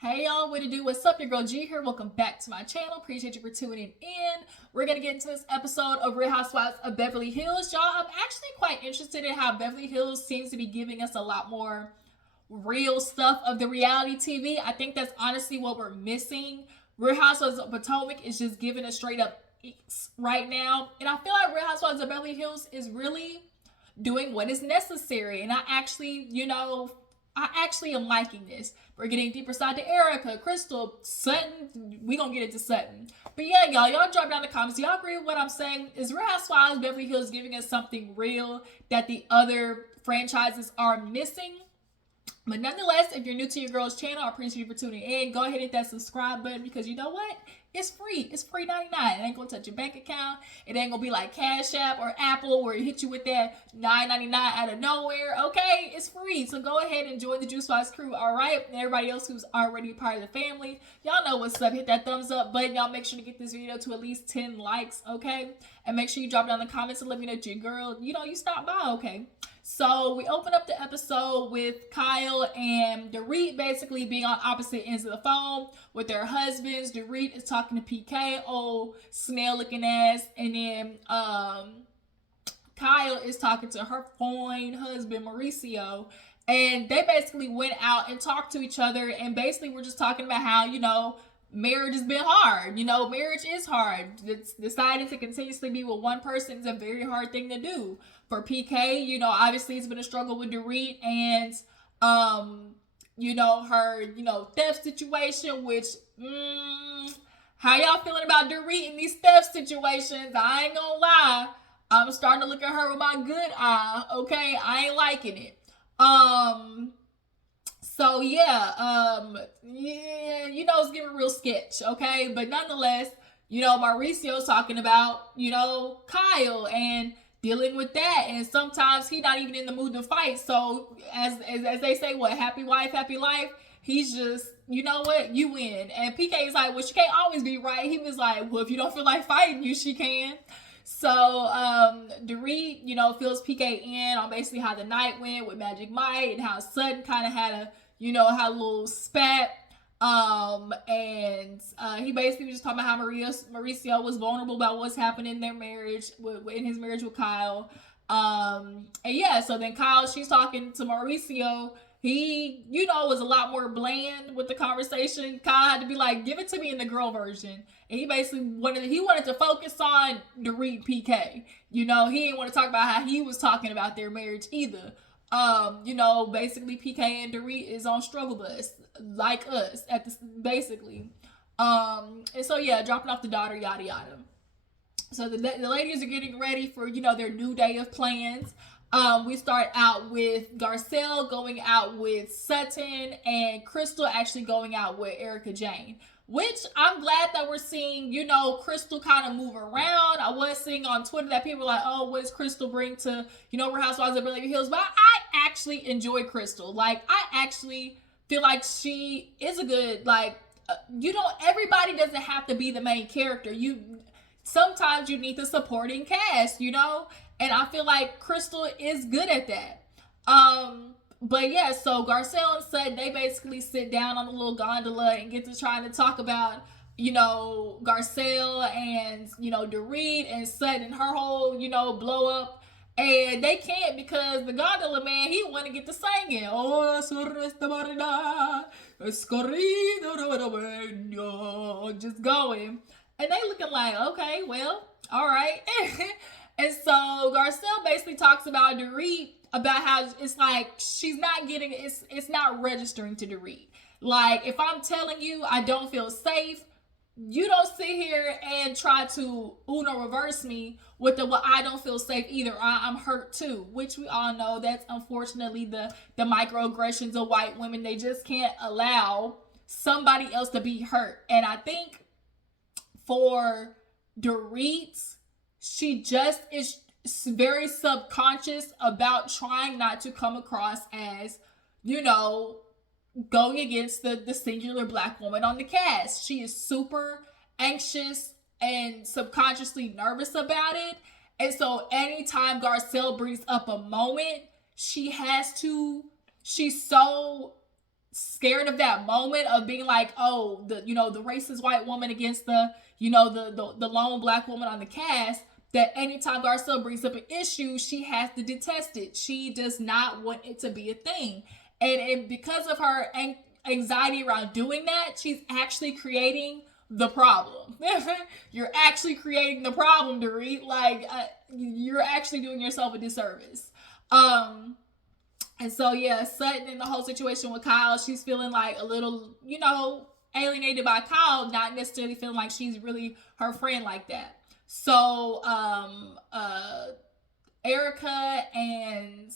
Hey y'all, what to do? What's up? Your girl G here. Welcome back to my channel. Appreciate you for tuning in. We're gonna get into this episode of Real Housewives of Beverly Hills. Y'all, I'm actually quite interested in how Beverly Hills seems to be giving us a lot more real stuff of the reality TV. I think that's honestly what we're missing. Real Housewives of Potomac is just giving us straight up right now. And I feel like Real Housewives of Beverly Hills is really doing what is necessary. And I actually am liking this. We're getting deeper side to Erika, Crystal, Sutton. We gonna get into Sutton. But yeah, y'all drop down in the comments. Do y'all agree with what I'm saying? Is Real Housewives Beverly Hills giving us something real that the other franchises are missing? But nonetheless, if you're new to your girl's channel, I appreciate you for tuning in. Go ahead and hit that subscribe button because you know what? It's free. It's free 99. It ain't gonna touch your bank account. It ain't gonna be like Cashapp or Apple where it hit you with that $9.99 out of nowhere. Okay, it's free. So go ahead and join the Juice Box crew. All right, and everybody else who's already part of the family, y'all know what's up. Hit that thumbs up button. Y'all make sure to get this video to at least 10 likes. Okay, and make sure you drop down in the comments and let me know that your girl, you stopped by. Okay. So we open up the episode with Kyle and Dorit basically being on opposite ends of the phone with their husbands. Dorit is talking to PK, old snail looking ass, and then Kyle is talking to her fine husband Mauricio. And they basically went out and talked to each other, and basically we're just talking about how, marriage has been hard. Marriage is hard. It's deciding to continuously be with one person is a very hard thing to do. For PK, obviously it's been a struggle with Dorit and, her, theft situation, which, how y'all feeling about Dorit in these theft situations? I ain't gonna lie. I'm starting to look at her with my good eye, okay? I ain't liking it. So it's getting real sketch, okay? But nonetheless, Mauricio's talking about, Kyle and dealing with that, and sometimes he not even in the mood to fight. So as they say, what, happy wife, happy life. He's just, you know what, you win. And PK is like, well, she can't always be right. He was like, well, if you don't feel like fighting you, she can. So Dorit, fills PK in on basically how the night went with Magic Mike and how Sutton kind of had a had a little spat. And he basically was just talking about how Mauricio was vulnerable about what's happening in their marriage, in his marriage with Kyle. And yeah, so then Kyle, she's talking to Mauricio. He, was a lot more bland with the conversation. Kyle had to be like, give it to me in the girl version. And he basically wanted to focus on Dorit PK. He didn't want to talk about how he was talking about their marriage either. Basically PK and Dorit is on struggle bus like us basically. And so yeah, dropping off the daughter, yada yada. So the ladies are getting ready for their new day of plans. We start out with Garcelle going out with Sutton and Crystal actually going out with Erika Jane, which I'm glad that we're seeing, Crystal kind of move around. I was seeing on Twitter that people were like, oh, what does Crystal bring to, Real Housewives of Beverly Hills? But I actually enjoy Crystal. Like, I actually feel like she is a good, everybody doesn't have to be the main character. Sometimes you need the supporting cast, and I feel like Crystal is good at that. But yeah, so Garcelle and Sutton, they basically sit down on the little gondola and get to trying to talk about, Garcelle and, Dorit and Sutton and her whole, blow up. And they can't because the gondola man, he want to get to singing. Oh, just going. And they looking like, okay, well, all right. And so Garcelle basically talks about Dorit, about how it's like she's not getting, it's not registering to Dorit. Like, if I'm telling you I don't feel safe, you don't sit here and try to Uno reverse me with the, well, I don't feel safe either. I'm hurt too, which we all know that's unfortunately the microaggressions of white women. They just can't allow somebody else to be hurt. And I think for Dorit, she just is very subconscious about trying not to come across as, going against the singular black woman on the cast. She is super anxious and subconsciously nervous about it. And so anytime Garcelle brings up a moment, she's so scared of that moment of being like, oh, the the racist white woman against the lone black woman on the cast, that anytime Garcelle brings up an issue, she has to detest it. She does not want it to be a thing. And because of her anxiety around doing that, she's actually creating the problem. You're actually creating the problem, Dorit. Like, you're actually doing yourself a disservice. And so, yeah, Sutton in the whole situation with Kyle, she's feeling like a little, alienated by Kyle, not necessarily feeling like she's really her friend like that. So, Erika and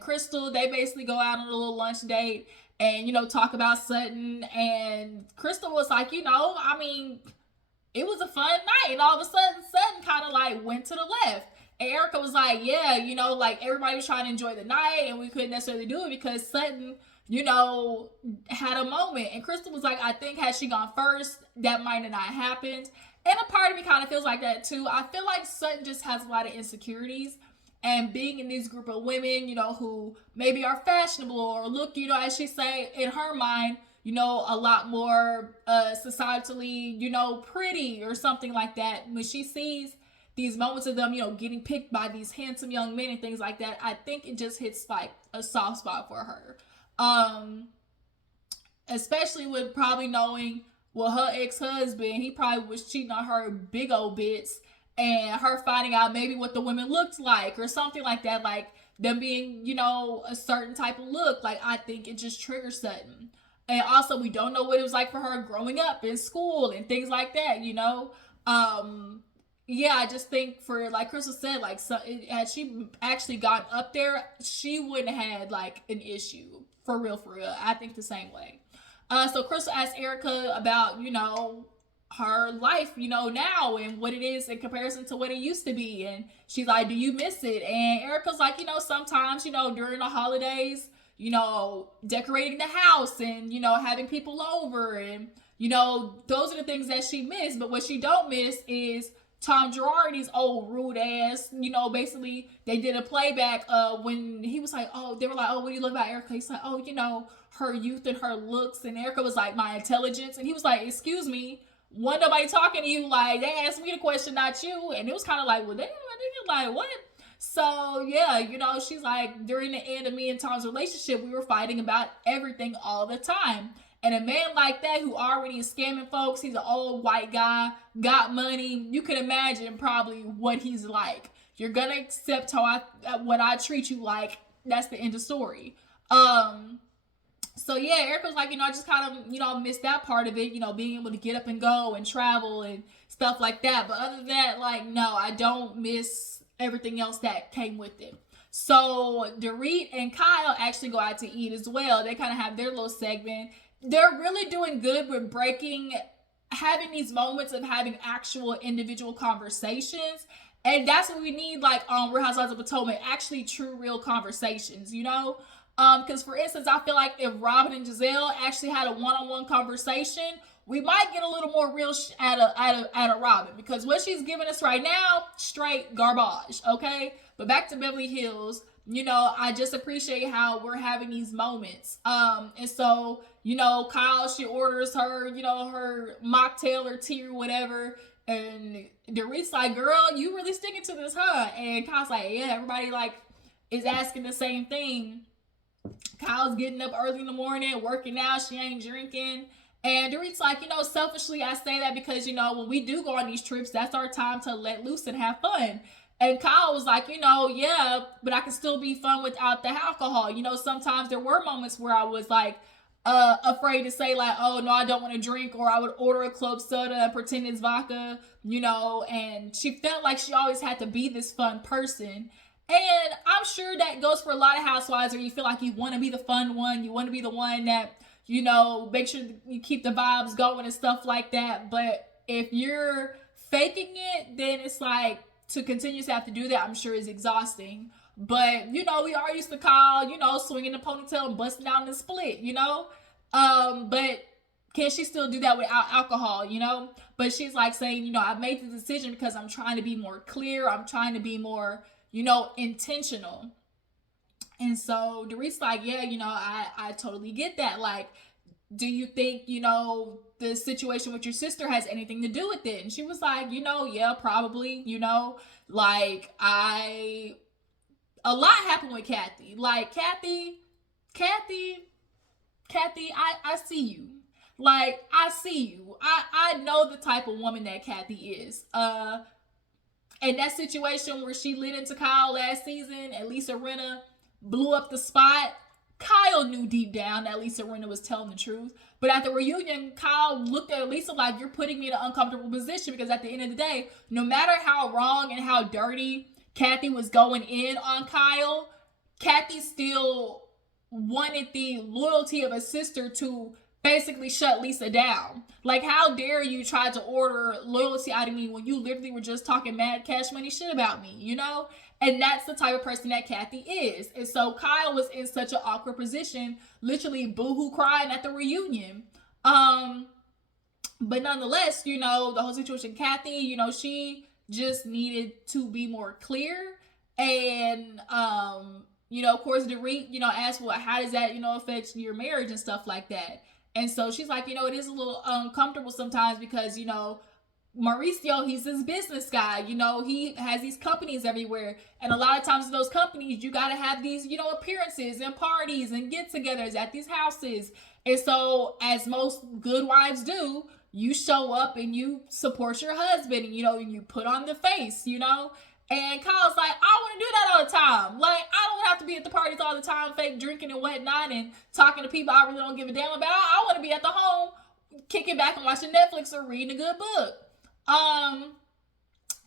Crystal, they basically go out on a little lunch date and, talk about Sutton. And Crystal was like, I mean, it was a fun night. And all of a sudden, Sutton kind of like went to the left. And Erika was like, yeah, like everybody was trying to enjoy the night and we couldn't necessarily do it because Sutton, had a moment. And Crystal was like, I think had she gone first, that might have not happened. And a part of me kind of feels like that too. I feel like Sutton just has a lot of insecurities. And being in this group of women, who maybe are fashionable or look, as she say, in her mind, a lot more societally, pretty or something like that. When she sees these moments of them, getting picked by these handsome young men and things like that, I think it just hits like a soft spot for her. Especially with probably knowing, well, her ex-husband, he probably was cheating on her big old bits, and her finding out maybe what the women looked like or something like that, like them being, a certain type of look. Like, I think it just triggers Sutton. And also, we don't know what it was like for her growing up in school and things like that, Yeah, I just think for, like Crystal said, like, so had she actually gotten up there, she wouldn't have had, like, an issue. For real. I think the same way. So Crystal asked Erika about, her life, now and what it is in comparison to what it used to be. And she's like, do you miss it? And Erika's like, sometimes, during the holidays, decorating the house and, having people over and, those are the things that she missed. But what she don't miss is Tom Girardi's old rude ass, basically they did a playback when he was like, oh, they were like, oh, what do you love about Erika? He's like, oh, her youth and her looks. And Erika was like, my intelligence. And he was like, excuse me, wasn't nobody talking to you? Like, they asked me the question, not you. And it was kind of like, well, damn, I think like, what? So, yeah, she's like, during the end of me and Tom's relationship, we were fighting about everything all the time. And a man like that who already is scamming folks, he's an old white guy, got money, you can imagine probably what he's like. You're going to accept what I treat you like. That's the end of story. So yeah, Erika was like, I just kind of, missed that part of it, being able to get up and go and travel and stuff like that. But other than that, like, no, I don't miss everything else that came with it. So Dorit and Kyle actually go out to eat as well. They kind of have their little segment. They're really doing good with having these moments of having actual individual conversations. And that's what we need, like, on Real Housewives of Potomac, actually true, real conversations, Because, for instance, I feel like if Robin and Giselle actually had a one-on-one conversation, we might get a little more real out of Robin. Because what she's giving us right now, straight garbage, okay? But back to Beverly Hills, I just appreciate how we're having these moments. And so, Kyle, she orders her, her mocktail or tea or whatever. And Dorit's like, girl, you really sticking to this, huh? And Kyle's like, yeah, everybody, like, is asking the same thing. Kyle's getting up early in the morning, working out, she ain't drinking. And Dorit's like, selfishly, I say that because, when we do go on these trips, that's our time to let loose and have fun. And Kyle was like, yeah, but I can still be fun without the alcohol. Sometimes there were moments where I was like, afraid to say like, oh no, I don't want to drink, or I would order a club soda and pretend it's vodka, and she felt like she always had to be this fun person. And I'm sure that goes for a lot of housewives where you feel like you want to be the fun one, you want to be the one that, make sure you keep the vibes going and stuff like that. But if you're faking it, then it's like, to continuously have to do that, I'm sure is exhausting. But, we are used to Kyle, swinging the ponytail and busting down the split, but can she still do that without alcohol, But she's like saying, I've made the decision because I'm trying to be more clear. I'm trying to be more, intentional. And so Dorit's like, yeah, I totally get that. Like, do you think, the situation with your sister has anything to do with it? And she was like, yeah, probably, like a lot happened with Kathy. Like, Kathy, I see you. Like, I see you. I know the type of woman that Kathy is. And that situation where she lit into Kyle last season and Lisa Rinna blew up the spot, Kyle knew deep down that Lisa Rinna was telling the truth. But at the reunion, Kyle looked at Lisa like, you're putting me in an uncomfortable position, because at the end of the day, no matter how wrong and how dirty Kathy was going in on Kyle, Kathy still wanted the loyalty of a sister to basically shut Lisa down. Like, how dare you try to order loyalty out of me when you literally were just talking mad cash money shit about me, And that's the type of person that Kathy is. And so Kyle was in such an awkward position, literally boohoo crying at the reunion. But nonetheless, the whole situation, Kathy, she just needed to be more clear. And, of course, Dorit, asked, well, how does that, affect your marriage and stuff like that? And so she's like, it is a little uncomfortable sometimes because, Mauricio, he's this business guy, he has these companies everywhere. And a lot of times in those companies, you got to have these, appearances and parties and get-togethers at these houses. And so, as most good wives do, you show up and you support your husband and, and you put on the face, And Kyle's like, I want to do that all the time. Like, I don't have to be at the parties all the time, fake drinking and whatnot and talking to people I really don't give a damn about. I want to be at the home, kicking back and watching Netflix or reading a good book.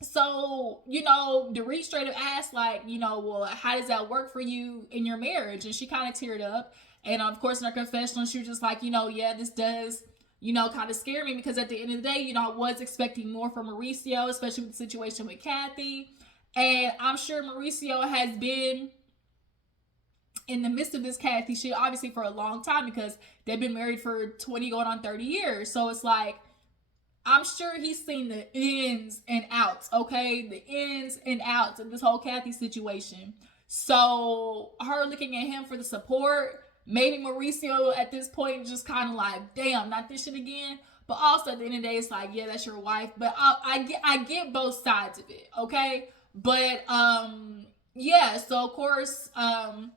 So, Dorit straight up asked, like, well, how does that work for you in your marriage? And she kind of teared up. And of course, in her confessional, she was just like, yeah, this does, kind of scare me, because at the end of the day, I was expecting more from Mauricio, especially with the situation with Kathy. And I'm sure Mauricio has been in the midst of this Kathy shit, obviously, for a long time, because they've been married for 20 going on 30 years. So it's like, I'm sure he's seen the ins and outs, okay? The ins and outs of this whole Kathy situation. So her looking at him for the support, maybe Mauricio at this point just kind of like, damn, not this shit again. But also at the end of the day, it's like, yeah, that's your wife. But I get both sides of it, okay? But yeah, so of course, Kyle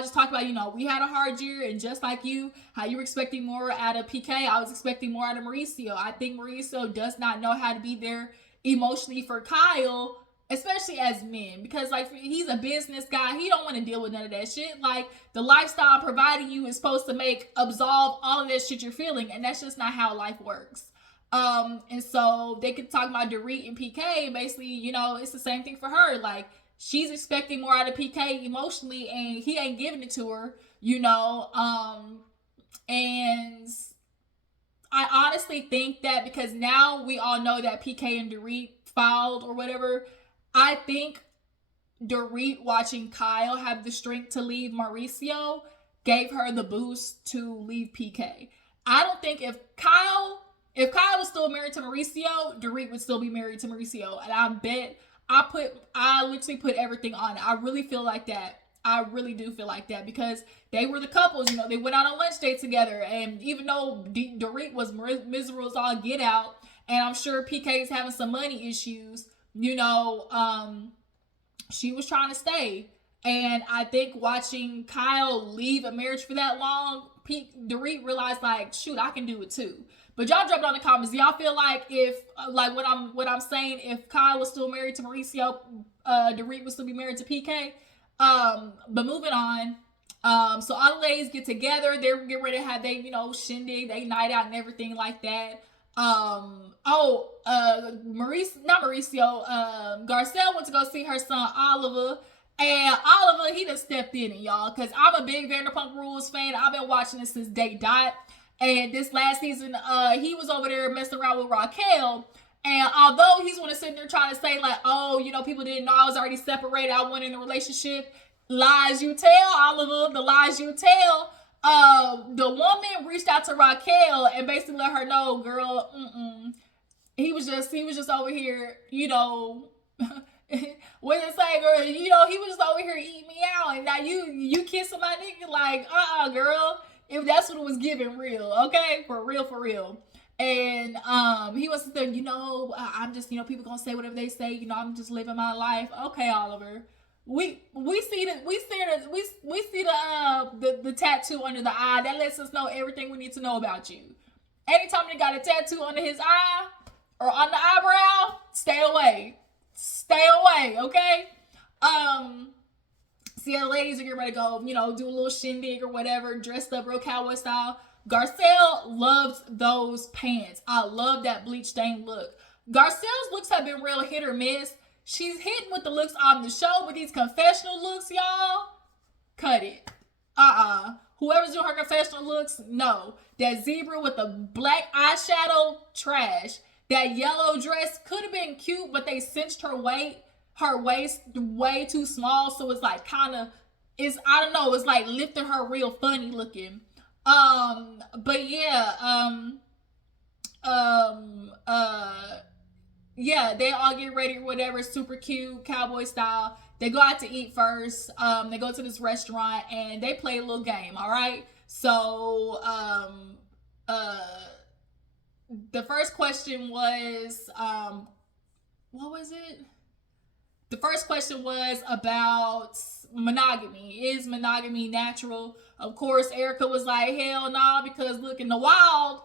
just talked about, we had a hard year, and just like you, how you were expecting more out of PK, I was expecting more out of Mauricio. I think Mauricio does not know how to be there emotionally for Kyle, especially as men, because like, he's a business guy. He don't want to deal with none of that shit. Like, the lifestyle I'm providing you is supposed to absolve all of that shit you're feeling, and that's just not how life works. And so they could talk about Dorit and PK, and basically, it's the same thing for her. Like, she's expecting more out of PK emotionally, and he ain't giving it to her, and I honestly think that because now we all know that PK and Dorit filed or whatever, I think Dorit watching Kyle have the strength to leave Mauricio gave her the boost to leave PK. I don't think if Kyle was still married to Mauricio, Dorit would still be married to Mauricio. And I bet I literally put everything on it. I really feel like that. I really do feel like that, because they were the couples, they went on a lunch date together. And even though Dorit was miserable as all get out, and I'm sure PK is having some money issues, she was trying to stay. And I think watching Kyle leave a marriage for that long, Dorit realized, like, shoot, I can do it too. But y'all drop down in the comments. Do y'all feel like if, like what I'm saying, if Kyle was still married to Mauricio, Dorit would still be married to PK? But moving on. So all the ladies get together. They're getting ready to have they, shindig, they night out and everything like that. Mauricio, Garcelle went to go see her son Oliver. And Oliver, he just stepped in it, y'all. Because I'm a big Vanderpump Rules fan. I've been watching this since day dot. And this last season, he was over there messing around with Raquel. And although he's want to sit there trying to say, like, oh, people didn't know I was already separated, I wasn't in a relationship. Lies you tell, Oliver, the lies you tell. The woman reached out to Raquel and basically let her know, girl, he was just over here, When it's like, girl, you know, he was just over here eating me out, and now you kissing my nigga, like, girl. If that's what it was giving, real, okay, for real, for real. And he was there, you know, I'm just, you know, people gonna say whatever they say, you know, I'm just living my life. Okay, Oliver. We see the tattoo under the eye. That lets us know everything we need to know about you. Anytime they got a tattoo under his eye or on the eyebrow, stay away. Stay away, okay? See, the ladies are getting ready to go, you know, do a little shindig or whatever, dressed up real cowboy style. Garcelle loves those pants. I love that bleach stained look. Garcelle's looks have been real hit or miss. She's hitting with the looks on the show, but these confessional looks, y'all, cut it. Whoever's doing her confessional looks, no. That zebra with the black eyeshadow, trash. That yellow dress could have been cute, but they cinched her waist way too small, so it's like kind of, I don't know, it's like lifting her real funny looking. But yeah, yeah, they all get ready or whatever, super cute, cowboy style. They go out to eat first. They go to this restaurant and they play a little game, all right? So, the first question was, what was it? The first question was about monogamy. Is monogamy natural? Of course, Erika was like, hell no, nah, because look, in the wild,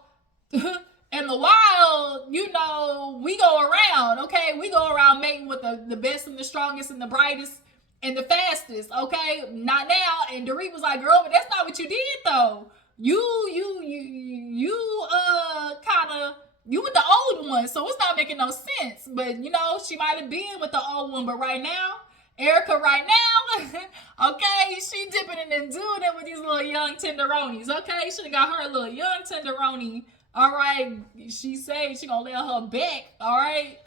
you know, we go around, okay? We go around mating with the best and the strongest and the brightest and the fastest, okay? Not now. And Dorit was like, girl, but that's not what you did, though. You with the old one, so it's not making no sense. But, you know, she might have been with the old one, but right now, Erika right now, okay, she dipping in and doing it with these little young tenderonis, okay? Should have got her a little young tenderoni. All right, she said she gonna lay her back. All right,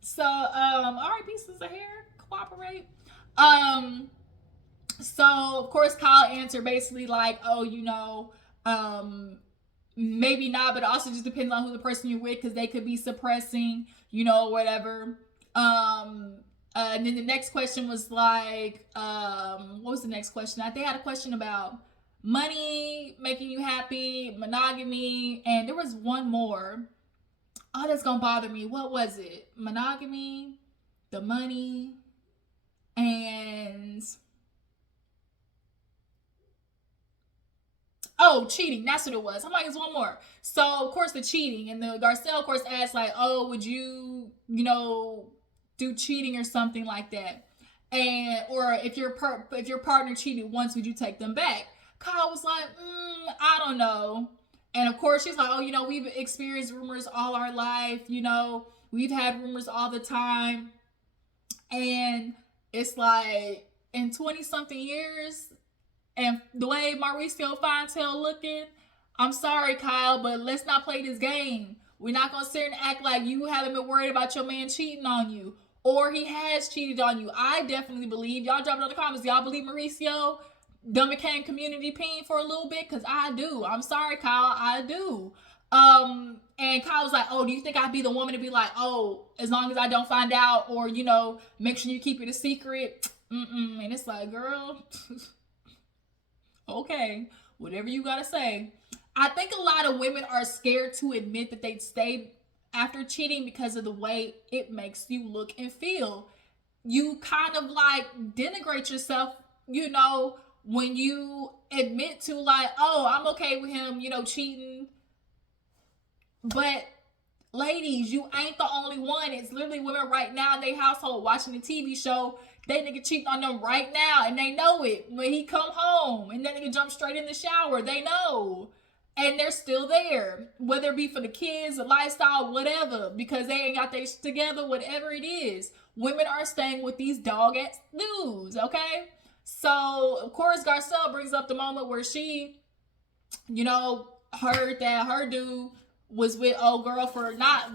so all right, pieces of hair, cooperate. So of course Kyle answered basically like, oh, you know, maybe not, but it also just depends on who the person you're with, because they could be suppressing, you know, whatever. And then the next question was like, what was the next question? They had a question about money making you happy, monogamy, and there was one more. Oh, that's gonna bother me. What was it? Monogamy, the money, and cheating. That's what it was. I'm like, it's one more. So of course the cheating, and the Garcelle of course asked like, oh, would you, you know, do cheating or something like that, and or if your partner cheated once, would you take them back? Kyle was like, I don't know. And of course she's like, oh, you know, we've experienced rumors all our life, you know, we've had rumors all the time. And it's like, in 20 something years, and the way Mauricio Fontel looking, I'm sorry, Kyle, but let's not play this game. We're not gonna sit and act like you haven't been worried about your man cheating on you, or he has cheated on you. I definitely believe, y'all drop it in the comments, y'all believe Mauricio done became community peen for a little bit? Because I do. I'm sorry, Kyle, I do. And Kyle was like, oh, do you think I'd be the woman to be like, oh, as long as I don't find out, or, you know, make sure you keep it a secret? And it's like, girl, okay, whatever you gotta say. I think a lot of women are scared to admit that they'd stay after cheating because of the way it makes you look and feel. You kind of like denigrate yourself, you know, when you admit to like, oh, I'm okay with him, you know, cheating. But ladies, you ain't the only one. It's literally women right now in their household watching the TV show. They nigga cheating on them right now, and they know it. When he come home and that nigga jump straight in the shower, they know. And they're still there. Whether it be for the kids, the lifestyle, whatever, because they ain't got their shit together, whatever it is. Women are staying with these dog-ass dudes, okay? So, of course, Garcelle brings up the moment where she, you know, heard that her dude was with old girl for not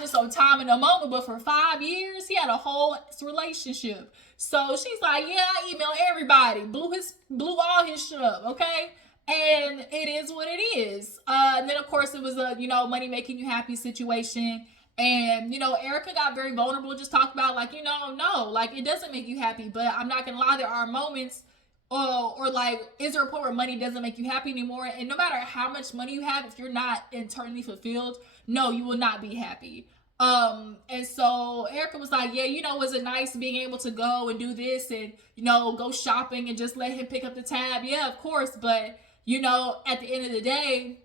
just on time in a moment, but for 5 years. He had a whole relationship. So she's like, yeah, I emailed everybody, blew all his shit up, okay? And it is what it is. And then of course it was a, you know, money making you happy situation. And, you know, Erika got very vulnerable, just talked about, like, you know, no, like, it doesn't make you happy, but I'm not gonna lie, there are moments, or like, is there a point where money doesn't make you happy anymore? And no matter how much money you have, if you're not internally fulfilled, no, you will not be happy. And so Erika was like, yeah, you know, was it nice being able to go and do this and, you know, go shopping and just let him pick up the tab? Yeah, of course, but, you know, at the end of the day,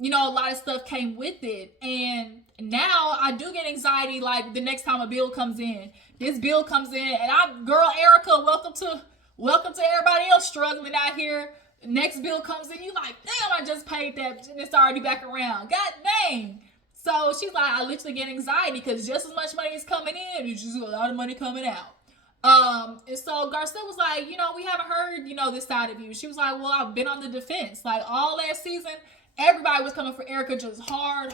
you know, a lot of stuff came with it. And now I do get anxiety, like, the next time a bill comes in. This bill comes in, and girl, Erika, welcome to everybody else struggling out here. Next bill comes in, you like, damn, I just paid that, and it's already back around. God dang. So she's like, I literally get anxiety because just as much money is coming in, it's just a lot of money coming out. And so Garcelle was like, you know, we haven't heard, you know, this side of you. She was like, well, I've been on the defense. Like, all last season, everybody was coming for Erika just hard.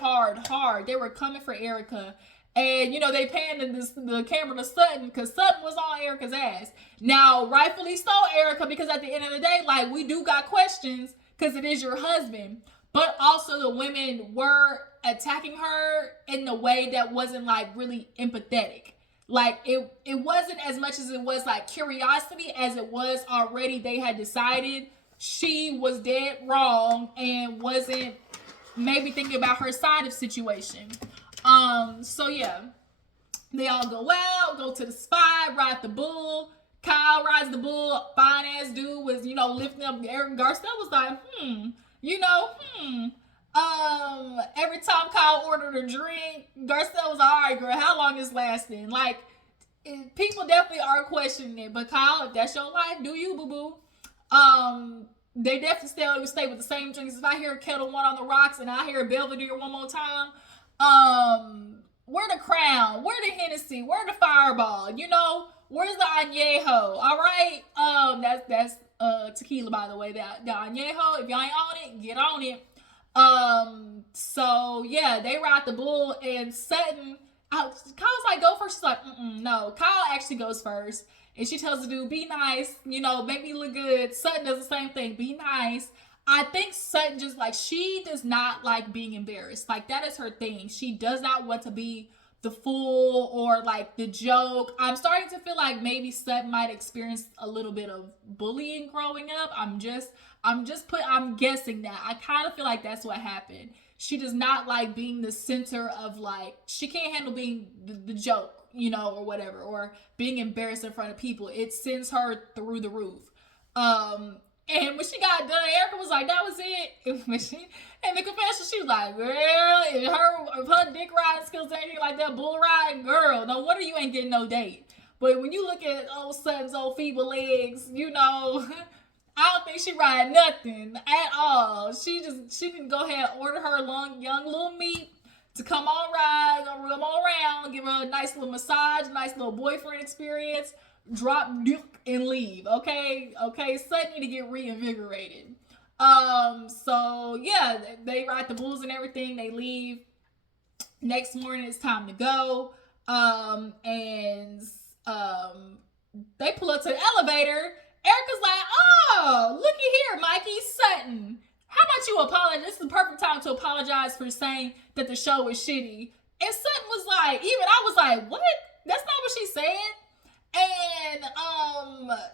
They were coming for Erika. And, you know, they panned the camera to Sutton because Sutton was on Erika's ass. Now, rightfully so, Erika, because at the end of the day, like, we do got questions because it is your husband. But also the women were attacking her in a way that wasn't, like, really empathetic. Like, it wasn't as much as it was, like, curiosity as it was already they had decided she was dead wrong and wasn't maybe thinking about her side of situation. So yeah, they all go out, go to the spot, ride the bull. Kyle rides the bull. Fine ass dude was, you know, lifting up Erika. Garcelle was like, every time Kyle ordered a drink, Garcelle was, all right, girl, how long is lasting? Like, people definitely are questioning it, but Kyle, if that's your life, do you, boo-boo? They definitely stay with the same drinks. If I hear Kettle One on the rocks and I hear Belvedere one more time, where the Crown, where the Hennessy, where the Fireball, you know, where's the Añejo? All right, that's tequila, by the way. The Añejo, if y'all ain't on it, get on it. So yeah, they ride the bull, and Sutton, Kyle's like, go first. She's like, no. Kyle actually goes first. And she tells the dude, be nice, you know, make me look good. Sutton does the same thing, be nice. I think Sutton just, like, she does not like being embarrassed. Like, that is her thing. She does not want to be the fool or, like, the joke. I'm starting to feel like maybe Sutton might experience a little bit of bullying growing up. I'm guessing that. I kind of feel like that's what happened. She does not like being the center of, like, she can't handle being the joke, you know, or whatever, or being embarrassed in front of people. It sends her through the roof. And when she got done, Erika was like, that was it. And the confession, she was like, girl, if her dick riding skills ain't anything like that bull riding, girl, no wonder you ain't getting no date. But when you look at old Sutton's old feeble legs, you know, I don't think she ride nothing at all. She didn't go ahead and order her young little meat to come on ride, come on around, give her a nice little massage, nice little boyfriend experience, drop duke and leave. Okay, Sutton need to get reinvigorated. So yeah, they ride the bulls and everything. They leave. Next morning, it's time to go. They pull up to the elevator. Erika's like, oh, looky here, Mikey, Sutton. How about you apologize? This is the perfect time to apologize for saying that the show is shitty. And Sutton was like, even I was like, what? That's not what she said. And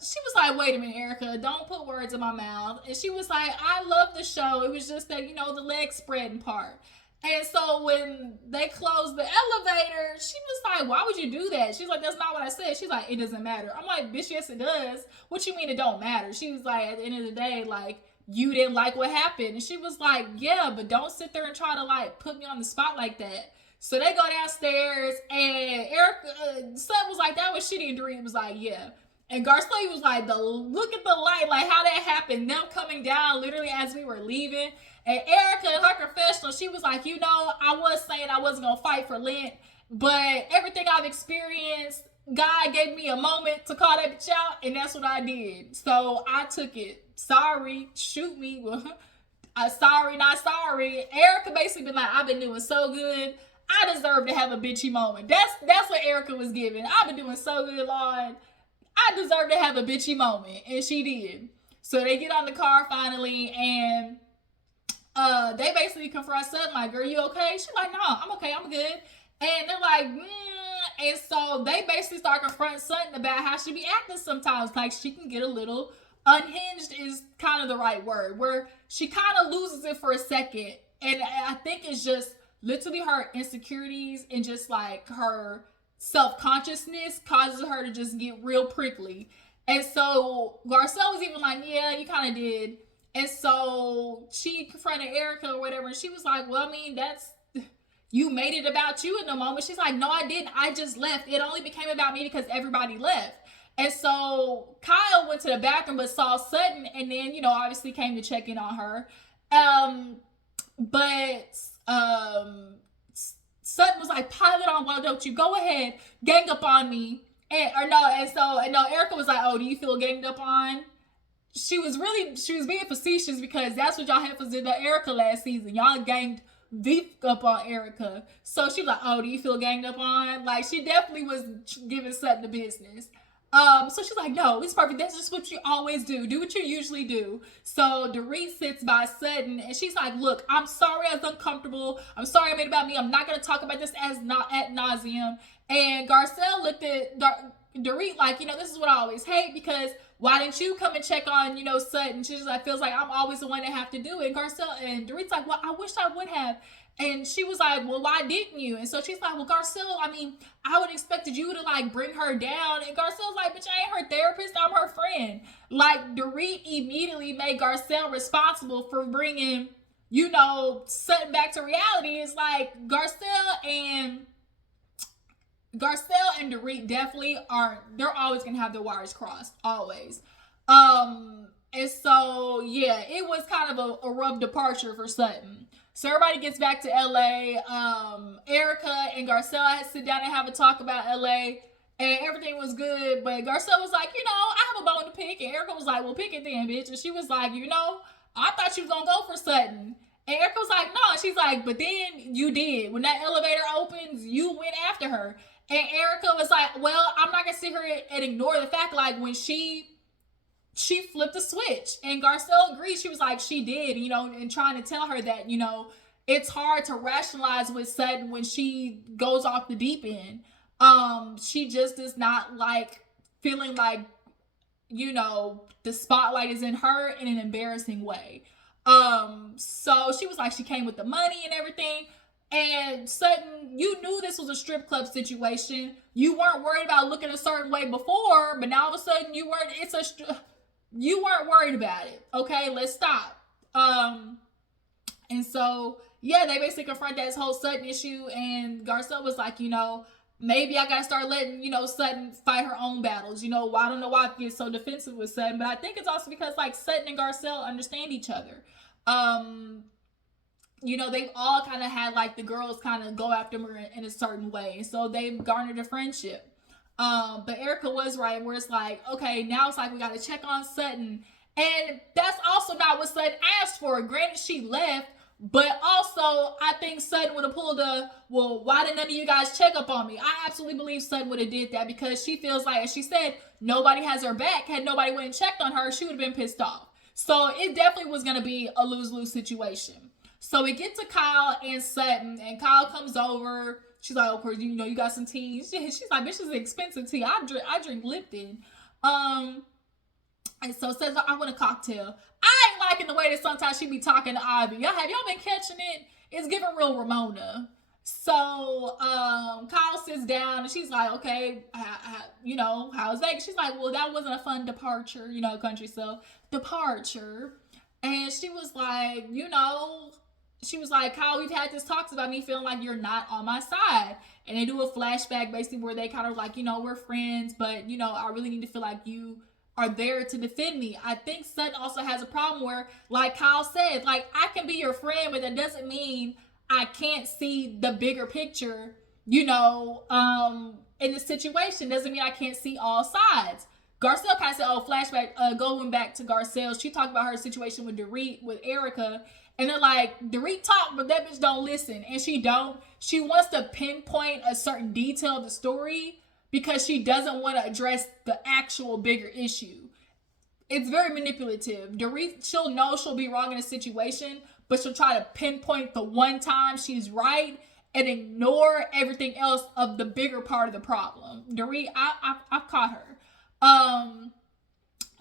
she was like, wait a minute, Erika, don't put words in my mouth. And she was like, I love the show. It was just that, you know, the leg spreading part. And so when they closed the elevator, she was like, why would you do that? She's like, that's not what I said. She's like, it doesn't matter. I'm like, bitch, yes, it does. What you mean it don't matter? She was like, at the end of the day, like, you didn't like what happened. And she was like, yeah, but don't sit there and try to, like, put me on the spot like that. So they go downstairs, and Erika, Sutton was like, that was shitty, and Dorit was like, yeah. And Garcelle was like, look at the light, like how that happened, them coming down literally as we were leaving. And Erika, in her confessional, she was like, you know, I was saying I wasn't going to fight for Lent, but everything I've experienced, God gave me a moment to call that bitch out, and that's what I did. So I took it. Sorry, shoot me. Sorry, not sorry. Erika basically been like, I've been doing so good. I deserve to have a bitchy moment. That's what Erika was giving. I've been doing so good, Lord. I deserve to have a bitchy moment. And she did. So they get on the car finally, and they basically confront Sutton like, girl, you okay? She's like, no, I'm okay, I'm good. And they're like, and so they basically start confronting Sutton about how she be acting sometimes. Like, she can get a little unhinged is kind of the right word, where she kind of loses it for a second. And I think it's just literally her insecurities and just like her self-consciousness causes her to just get real prickly. And so Garcelle was even like, yeah, you kind of did. And so she confronted Erika or whatever, and she was like, well, I mean, that's, you made it about you in the moment. She's like, no, I didn't. I just left. It only became about me because everybody left. And so Kyle went to the bathroom but saw Sutton, and then, you know, obviously came to check in on her. But Sutton was like, pile it on, why don't you go ahead, gang up on me. And Erika was like, oh, do you feel ganged up on? She was being facetious because that's what y'all heifers did to Erika last season. Y'all ganged deep up on Erika. So she was like, oh, do you feel ganged up on? Like, she definitely was giving Sutton the business. So she's like, no, it's perfect. That's just what you always do. Do what you usually do. So Dorit sits by Sutton and she's like, look, I'm sorry I was uncomfortable. I'm sorry I made it about me. I'm not going to talk about this as not ad nauseum. And Garcelle looked at Dorit like, you know, this is what I always hate, because why didn't you come and check on, you know, Sutton? She's like, feels like I'm always the one that have to do it. And Dorit's like, well, I wish I would have. And she was like, well, why didn't you? And so she's like, well, Garcelle, I mean, I would expected you to like bring her down. And Garcelle's like, bitch, I ain't her therapist, I'm her friend. Like, Dorit immediately made Garcelle responsible for bringing, you know, Sutton back to reality. It's like Garcelle and Dorit definitely they're always gonna have their wires crossed, always. And so yeah, it was kind of a rough departure for Sutton. So everybody gets back to LA. Erika and Garcelle had to sit down and have a talk about LA, and everything was good. But Garcelle was like, you know, I have a bone to pick, and Erika was like, well, pick it then, bitch. And she was like, you know, I thought you was gonna go for Sutton. And Erika was like, no. She's like, but then you did. When that elevator opens, you went after her. And Erika was like, well, I'm not going to sit here and ignore the fact, like, when she flipped the switch. And Garcelle agreed. She was like, she did, you know, and trying to tell her that, you know, it's hard to rationalize with Sutton when she goes off the deep end. She just is not, like, feeling like, you know, the spotlight is in her in an embarrassing way. So she was like, she came with the money and everything. And Sutton, you knew this was a strip club situation. You weren't worried about looking a certain way before, but now all of a sudden you weren't worried about it. Okay, let's stop. And so yeah, they basically confront that whole Sutton issue, and Garcelle was like, you know, maybe I gotta start letting, you know, Sutton fight her own battles. You know, I don't know why I get so defensive with Sutton, but I think it's also because like Sutton and Garcelle understand each other. You know, they've all kind of had like the girls kind of go after her in a certain way, so they've garnered a friendship. But Erika was right, where it's like, okay, now it's like we got to check on Sutton, and that's also not what Sutton asked for. Granted, she left, but also I think Sutton would have pulled well, why did none of you guys check up on me? I absolutely believe Sutton would have did that, because she feels like, as she said, nobody has her back. Had nobody went and checked on her, she would have been pissed off. So it definitely was going to be a lose-lose situation. So we get to Kyle and Sutton, and Kyle comes over. She's like, of course, you know, you got some tea. She's like, bitch, this is expensive tea. I drink Lipton. And so says, I want a cocktail. I ain't liking the way that sometimes she be talking to Ivy. Y'all been catching it? It's giving real Ramona. So Kyle sits down and she's like, okay, you know, how's Vegas? She's like, well, that wasn't a fun departure, you know, country so departure. And she was like, you know, Kyle, we've had this talks about me feeling like you're not on my side. And they do a flashback basically where they kind of like, you know, we're friends, but, you know, I really need to feel like you are there to defend me. I think Sutton also has a problem where, like Kyle said, like, I can be your friend, but that doesn't mean I can't see the bigger picture, you know, in the situation. Doesn't mean I can't see all sides. Garcelle kind of said, oh, flashback, going back to Garcelle, she talked about her situation with Dorit, with Erika, and they're like, Dorit talk, but that bitch don't listen. And she wants to pinpoint a certain detail of the story because she doesn't want to address the actual bigger issue. It's very manipulative. Dorit, she'll know she'll be wrong in a situation, but she'll try to pinpoint the one time she's right and ignore everything else of the bigger part of the problem. Dorit, I've caught her.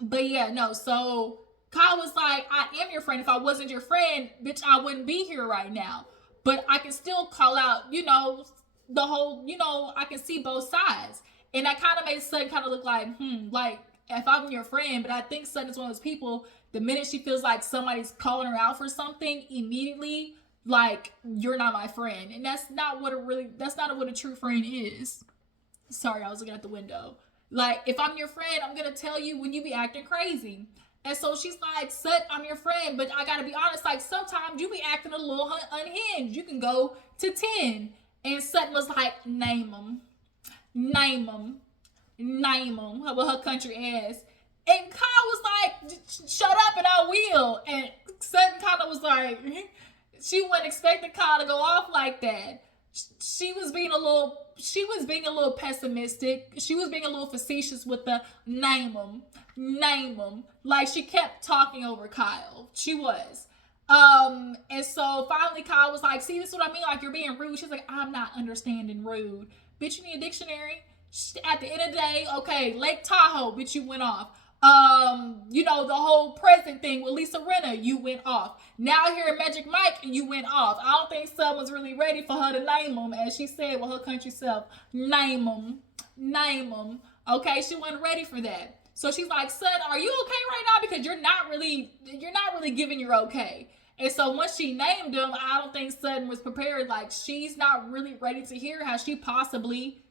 But yeah, no, so Kyle was like, I am your friend. If I wasn't your friend, bitch, I wouldn't be here right now. But I can still call out, the whole, I can see both sides. And that kind of made Sutton kind of look like, like, if I'm your friend, but I think Sutton is one of those people, the minute she feels like somebody's calling her out for something, immediately, like, you're not my friend. And that's not what a true friend is. Sorry, I was looking at the window. Like, if I'm your friend, I'm going to tell you when you be acting crazy. And so she's like, Sut, I'm your friend, but I got to be honest, like, sometimes you be acting a little unhinged. You can go to 10. And Sutton was like, name them. Name them. Name them. With her country ass. And Kyle was like, shut up and I will. And Sutton kind of was like, she wasn't expecting Kyle to go off like that. She was being a little pessimistic. She was being a little facetious with the name them. Like, she kept talking over Kyle. She was. And so finally Kyle was like, see, this is what I mean, like, you're being rude. She's like, I'm not understanding rude. Bitch, you need a dictionary. At the end of the day, okay, Lake Tahoe, bitch, you went off. The whole present thing with Lisa Rinna, you went off. Now here at Magic Mike, you went off. I don't think someone's really ready for her to name them, as she said with her country self. Name them. Okay, she wasn't ready for that. So she's like, son, are you okay right now? Because you're not really giving your okay. And so once she named him, I don't think Sutton was prepared. Like, she's not really ready to hear how she possibly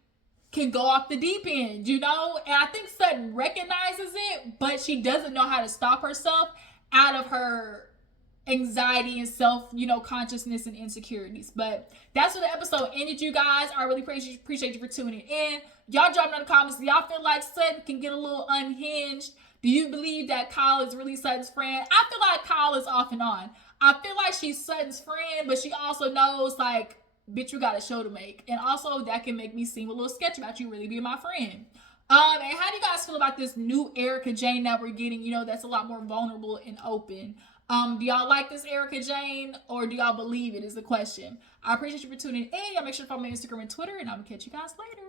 can go off the deep end, And I think Sutton recognizes it, but she doesn't know how to stop herself out of her anxiety and self, consciousness and insecurities. But that's where the episode ended, you guys. I really appreciate you for tuning in. Y'all drop in the comments. Do y'all feel like Sutton can get a little unhinged? Do you believe that Kyle is really Sutton's friend? I feel like Kyle is off and on. I feel like she's Sutton's friend, but she also knows, like, bitch, you got a show to make. And also, that can make me seem a little sketchy about you really being my friend. And how do you guys feel about this new Erika Jayne that we're getting, that's a lot more vulnerable and open? Do y'all like this Erika Jayne, or do y'all believe it is the question? I appreciate you for tuning in. Y'all make sure to follow me on Instagram and Twitter, and I'm gonna catch you guys later.